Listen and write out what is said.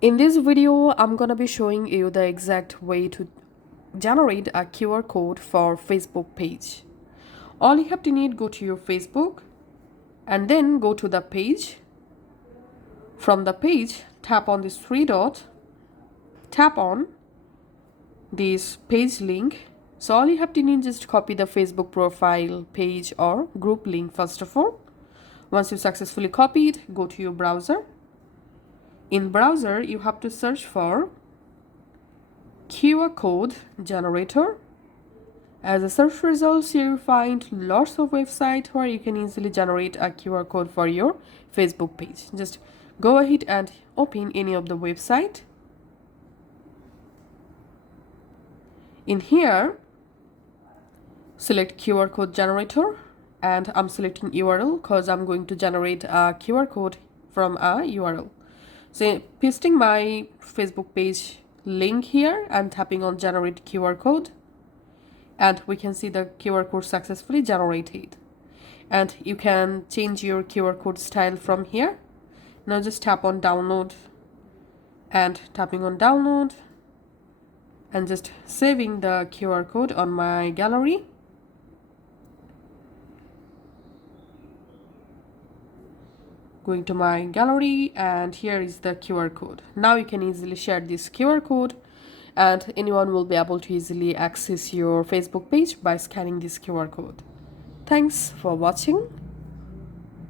In this video, I'm gonna be showing you the exact way to generate a QR code for Facebook page. All you have to need, go to your Facebook and then go to the page. From the page, tap on this three dot, tap on this page link. So all you have to need, just copy the Facebook profile page or group link first of all. Once you successfully copied, go to your browser. In browser, you have to search for QR code generator. As a search results, you will find lots of websites where you can easily generate a QR code for your Facebook page. Just go ahead and open any of the website. In here, select QR code generator, and I'm selecting URL because I'm going to generate a QR code from a URL. So pasting my Facebook page link here and tapping on generate QR code, and we can see the QR code successfully generated. And you can change your QR code style from here. Now just tap on download and tapping on download and just saving the QR code on my gallery. Going to my gallery, and here is the QR code. Now you can easily share this QR code and anyone will be able to easily access your Facebook page by scanning this QR code. Thanks for watching.